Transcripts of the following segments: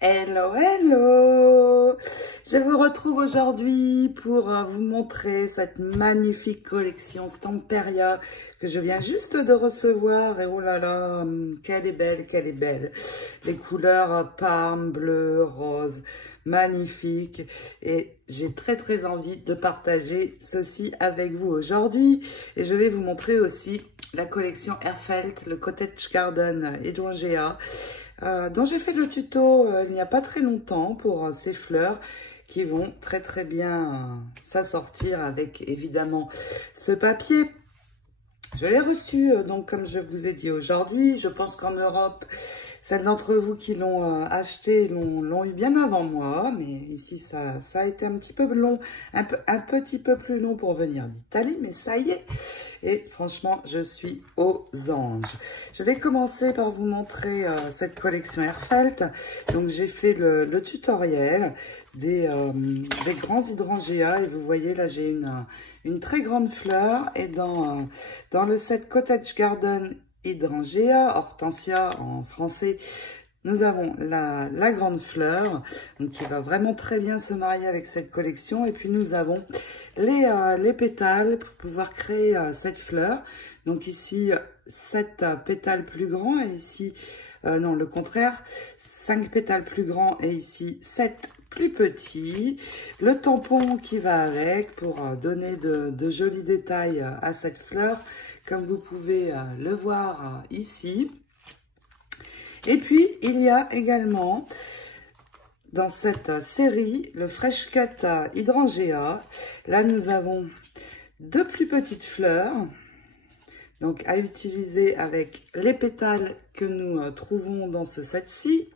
Hello, hello! Je vous retrouve aujourd'hui pour vous montrer cette magnifique collection Stamperia que je viens juste de recevoir. Et oh là là, qu'elle est belle, qu'elle est belle! Les couleurs parme, bleu, rose, magnifique. Et j'ai très envie de partager ceci avec vous aujourd'hui. Et je vais vous montrer aussi la collection Airfelt, le Cottage Garden Hydrangea. Dont j'ai fait le tuto il n'y a pas très longtemps pour ces fleurs qui vont très bien s'assortir avec évidemment ce papier. Je l'ai reçu donc comme je vous ai dit aujourd'hui. Je pense qu'en Europe, celles d'entre vous qui l'ont acheté l'ont eu bien avant moi, mais ici ça a été un petit peu long, un petit peu plus long pour venir d'Italie, mais ça y est. Et franchement, je suis aux anges. Je vais commencer par vous montrer cette collection Airfelt. Donc j'ai fait le tutoriel des grands hydrangeas et vous voyez là j'ai une très grande fleur et dans le set Cottage Garden Hydrangea, Hortensia en français, nous avons la grande fleur, donc qui va vraiment très bien se marier avec cette collection. Et puis nous avons les pétales pour pouvoir créer cette fleur. Donc ici, 7 pétales plus grands et ici, non le contraire, 5 pétales plus grands et ici 7 plus petits. Le tampon qui va avec pour donner de jolis détails à cette fleur, comme vous pouvez le voir ici. Et puis, il y a également, dans cette série, le Fresh Cut Hydrangea. Là, nous avons 2 plus petites fleurs, donc à utiliser avec les pétales que nous trouvons dans ce set-ci.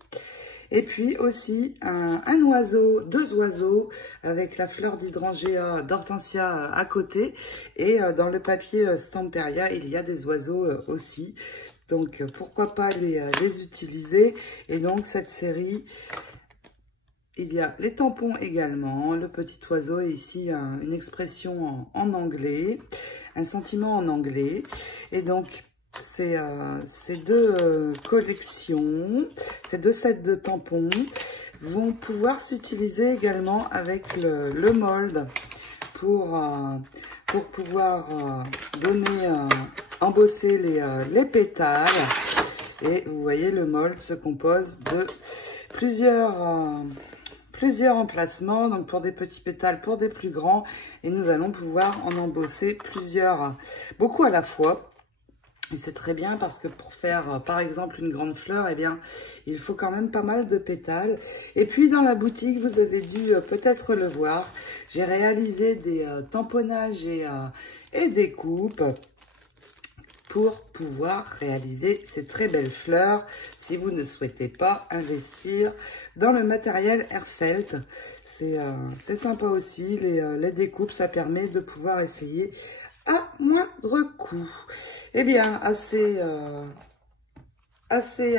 Et puis aussi un oiseau, 2 oiseaux avec la fleur d'hydrangea d'hortensia à côté. Et dans le papier Stamperia, il y a des oiseaux aussi. Donc pourquoi pas les utiliser. Et donc cette série, il y a les tampons également, le petit oiseau et ici une expression en anglais, un sentiment en anglais. Et donc ces 2 collections, ces 2 sets de tampons vont pouvoir s'utiliser également avec le mold pour pouvoir embosser les pétales. Et vous voyez, le mold se compose de plusieurs emplacements, donc pour des petits pétales, pour des plus grands, et nous allons pouvoir en embosser beaucoup à la fois. Et c'est très bien parce que pour faire, par exemple, une grande fleur, eh bien, il faut quand même pas mal de pétales. Et puis, dans la boutique, vous avez dû peut-être le voir, j'ai réalisé des tamponnages et des coupes pour pouvoir réaliser ces très belles fleurs si vous ne souhaitez pas investir dans le matériel Airfelt. C'est sympa aussi, les découpes, ça permet de pouvoir essayer à moindre coût. Eh bien, assez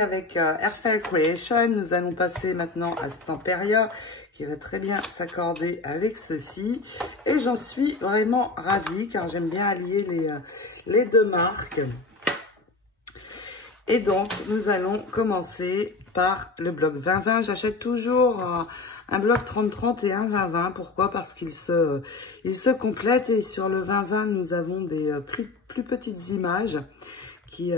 avec Airfelt Creation. Nous allons passer maintenant à Stamperia, qui va très bien s'accorder avec ceci. Et j'en suis vraiment ravie, car j'aime bien allier les 2 marques. Et donc, nous allons commencer par le bloc 20-20. J'achète toujours un bloc 30-30 et un 20-20. Pourquoi? Parce qu'ils se complètent. Et sur le 20-20, nous avons des plus petites images qui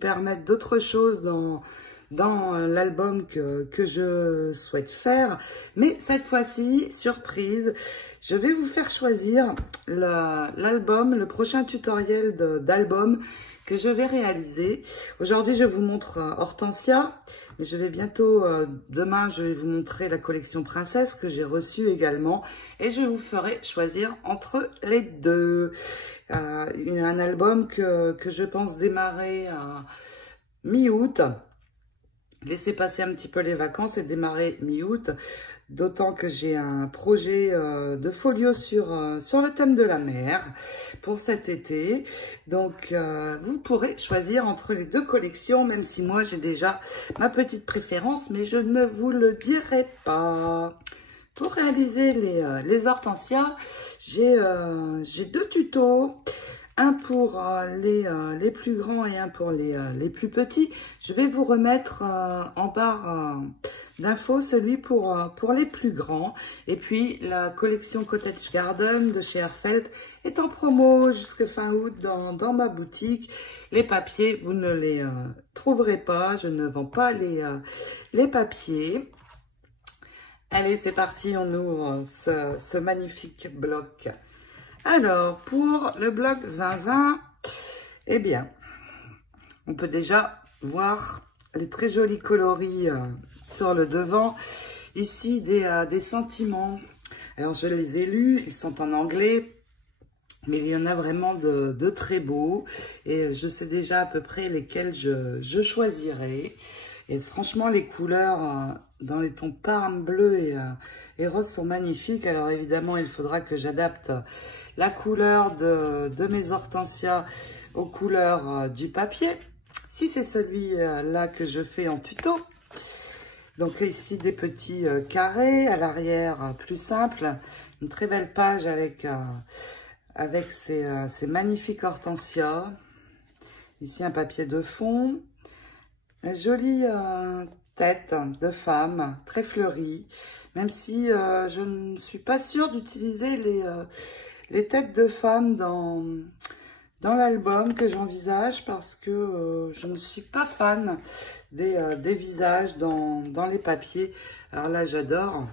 permettent d'autres choses dans l'album que je souhaite faire. Mais cette fois-ci, surprise, je vais vous faire choisir l'album, le prochain tutoriel d'album que je vais réaliser. Aujourd'hui, je vous montre Hortensia, mais je vais bientôt, demain, je vais vous montrer la collection Princesse que j'ai reçue également. Et je vous ferai choisir entre les 2. Un album que je pense démarrer mi-août. Laisser passer un petit peu les vacances et démarrer mi-août. D'autant que j'ai un projet de folio sur le thème de la mer pour cet été. Donc, vous pourrez choisir entre les 2 collections, même si moi, j'ai déjà ma petite préférence, mais je ne vous le dirai pas. Pour réaliser les hortensias, j'ai 2 tutos. Un pour les plus grands et un pour les plus petits. Je vais vous remettre en barre d'infos, celui pour les plus grands. Et puis, la collection Cottage Garden de chez Herfeld est en promo jusqu'à fin août dans ma boutique. Les papiers, vous ne les trouverez pas. Je ne vends pas les papiers. Allez, c'est parti, on ouvre ce magnifique bloc. Alors, pour le bloc 2020, eh bien, on peut déjà voir les très jolis coloris sur le devant. Ici, des sentiments. Alors, je les ai lus, ils sont en anglais, mais il y en a vraiment de très beaux. Et je sais déjà à peu près lesquels je choisirai. Et franchement, les couleurs dans les tons parme bleu et rose sont magnifiques. Alors évidemment, il faudra que j'adapte la couleur de mes hortensias aux couleurs du papier. Si c'est celui-là que je fais en tuto. Donc ici, des petits carrés à l'arrière plus simple. Une très belle page avec ces magnifiques hortensias. Ici, un papier de fond. Une jolie tête de femme, très fleurie. Même si je ne suis pas sûre d'utiliser les têtes de femmes dans l'album que j'envisage parce que je ne suis pas fan des visages dans les papiers. Alors là, j'adore.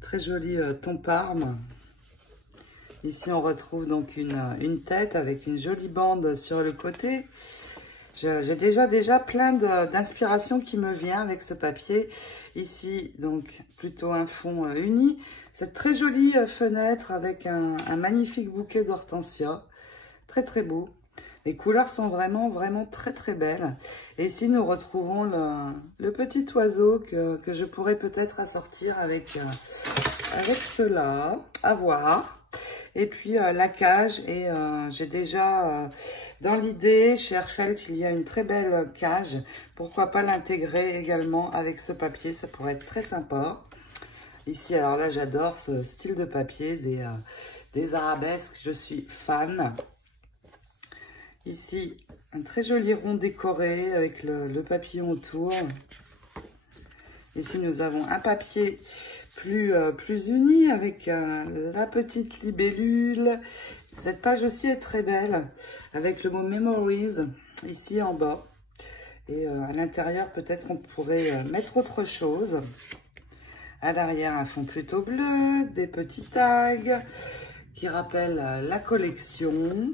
Très joli ton parme. Ici, on retrouve donc une tête avec une jolie bande sur le côté. J'ai déjà plein d'inspiration qui me vient avec ce papier. Ici, donc, plutôt un fond uni. Cette très jolie fenêtre avec un magnifique bouquet d'hortensia. Très, très beau. Les couleurs sont vraiment très, très belles. Et ici, nous retrouvons le petit oiseau que je pourrais peut-être assortir avec cela. À voir. Et puis la cage, et j'ai déjà dans l'idée, chez Herfeld, il y a une très belle cage. Pourquoi pas l'intégrer également avec ce papier, ça pourrait être très sympa. Ici, alors là, j'adore ce style de papier, des arabesques, je suis fan. Ici, un très joli rond décoré avec le papillon autour. Ici, nous avons un papier plus uni avec la petite libellule. Cette page aussi est très belle avec le mot Memories ici en bas. Et à l'intérieur, peut-être on pourrait mettre autre chose. À l'arrière, un fond plutôt bleu, des petits tags qui rappellent la collection.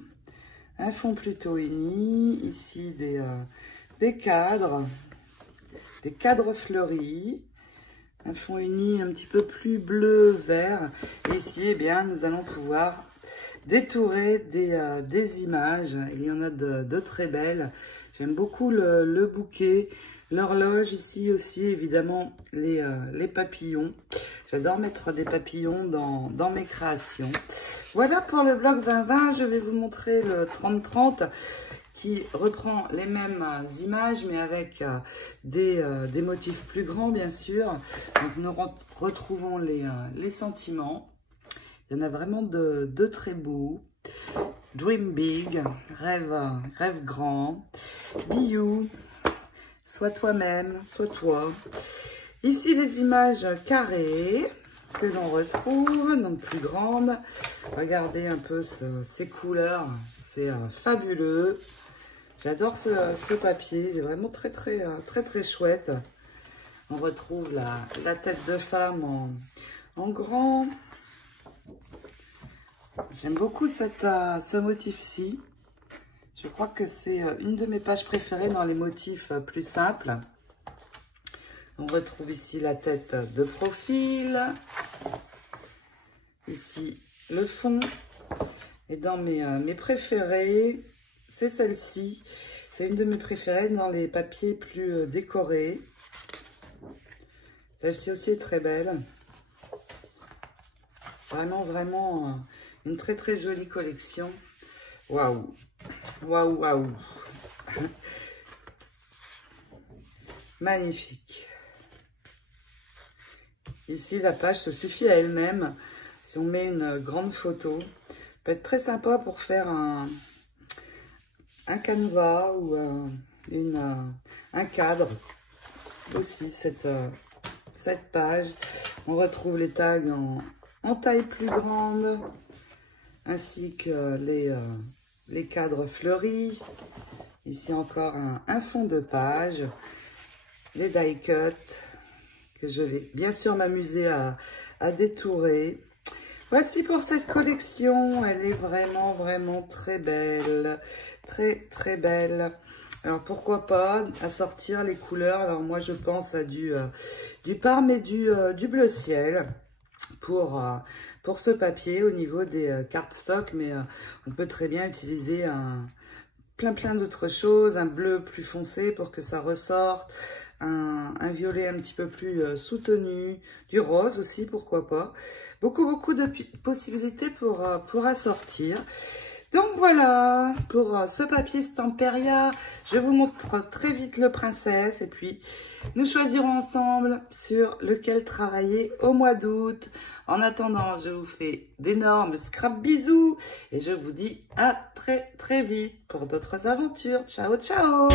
Un fond plutôt uni. Ici, des cadres fleuris. Un fond uni un petit peu plus bleu-vert. Et ici, eh bien, nous allons pouvoir détourer des images. Il y en a de très belles. J'aime beaucoup le bouquet. L'horloge ici aussi, évidemment, les papillons. J'adore mettre des papillons dans mes créations. Voilà pour le bloc 2020. Je vais vous montrer le 30-30 qui reprend les mêmes images, mais avec des motifs plus grands, bien sûr. Donc, nous retrouvons les sentiments. Il y en a vraiment de très beaux. Dream big, rêve grand. Be you, sois toi-même, sois toi. Ici, les images carrées que l'on retrouve, donc plus grandes. Regardez un peu ces couleurs, c'est fabuleux. J'adore ce papier, il est vraiment très chouette. On retrouve la tête de femme en grand. J'aime beaucoup ce motif-ci. Je crois que c'est une de mes pages préférées dans les motifs plus simples. On retrouve ici la tête de profil. Ici, le fond. Et dans mes préférées, c'est celle-ci. C'est une de mes préférées dans les papiers plus décorés. Celle-ci aussi est très belle. Vraiment une très jolie collection. Waouh! Waouh! Magnifique. Ici, la page se suffit à elle-même. Si on met une grande photo, ça peut être très sympa pour faire un canevas ou un cadre. Aussi, cette cette page. On retrouve les tags en taille plus grande, ainsi que les cadres fleuris. Ici encore un fond de page, les die cuts que je vais bien sûr m'amuser à détourer. Voici pour cette collection, elle est vraiment très belle, très belle. Alors pourquoi pas assortir les couleurs. Alors moi je pense à du parme et du bleu ciel pour ce papier au niveau des cardstock, mais on peut très bien utiliser plein d'autres choses, un bleu plus foncé pour que ça ressorte, un violet un petit peu plus soutenu, du rose aussi, pourquoi pas. Beaucoup de possibilités pour assortir. Donc voilà, pour ce papier Stamperia, je vous montre très vite le princesse et puis nous choisirons ensemble sur lequel travailler au mois d'août. En attendant, je vous fais d'énormes scrap bisous et je vous dis à très vite pour d'autres aventures. Ciao, ciao!